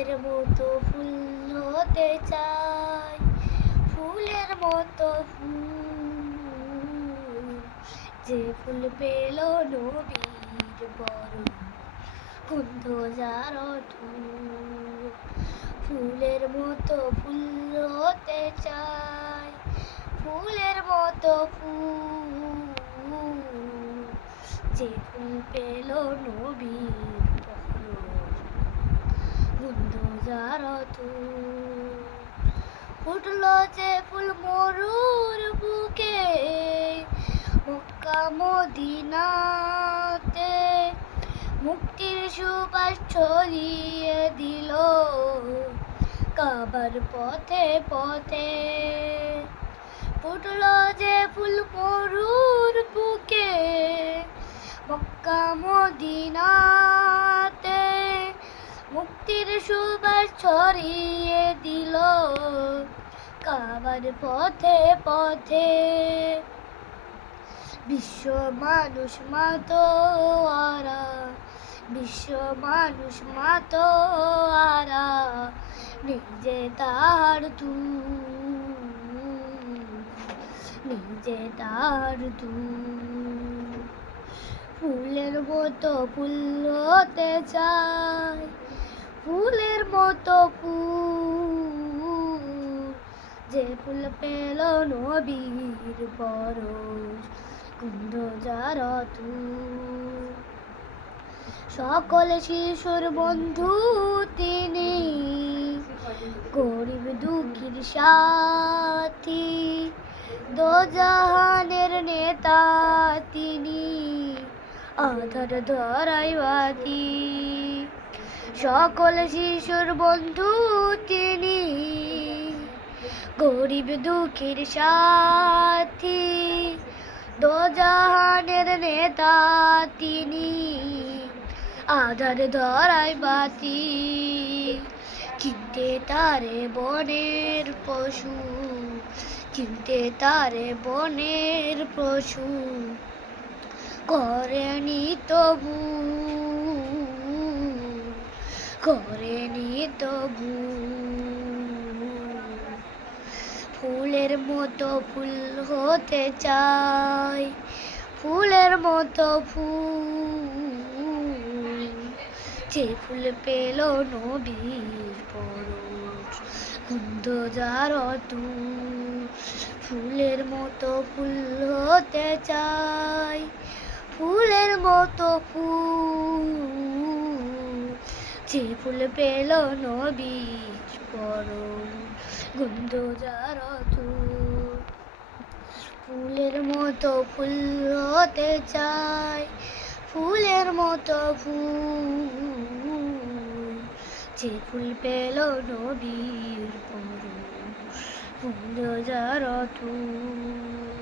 ফুলের মতো ফুল হতে চাই, ফুলের মতো ফুল, যে ফুল পেল নবীর বরণ, গন্ধ যার ধূপ। ফুলের মতো ফুল হতে চাই, ফুলের মতো ফুল, যে ফুল পেল নবীর বরণ, গন্ধ যার ধূপ। ফুটলো যে ফুল মরুর বুকে, মক্কা মদিনাতে, মুক্তির সুবাস ছড়িয়ে দিল কাবার পথে পথে। ফুটলো যে ফুল মরুর বুকে, মক্কা মদিনাতে, মুক্তির সুবাস ছড়িয়ে দিল কাবার পথে পথে। বিশ্ব মানুষ মাতোয়ারা, বিশ্ব মানুষ মাতোয়ারা, নিজে তার নিজে তার ফুলের মতো ফুল হতে চাই, ফুলের মতো ফুল, যে ফুল পেল নবীর পরশ, গন্ধ যার ধূপ। সকল শিশুর বন্ধু তিনি, গরিব দুঃখীর সাথী, দোজাহানের নেতা তিনি, আধার ধরাই বাতি। সকল শিশুর বন্ধু তিনি, গরিব দুঃখীর সাথী, দোজাহানের নেতা তিনি, আধার ধরাই বাতি। চিনতে তারে বনের পশু, চিনতে তারে বনের পশু, করেনি তবু, করেনি তবু। ফুলের মতো ফুল হতে চাই, ফুলের মতো ফুল, যে ফুল পেল নবীর পরশ, গন্ধ যার ধূপ। ফুলের মতো ফুল হতে চাই, ফুলের মতো ফুল, যে ফুল পেল নবীর পরশ, গন্ধ যার ধূপ। ফুলের মতো ফুল হতে চাই, ফুলের মতো ফুল, যে ফুল পেল নবীর পরশ, গন্ধ যার ধূপ।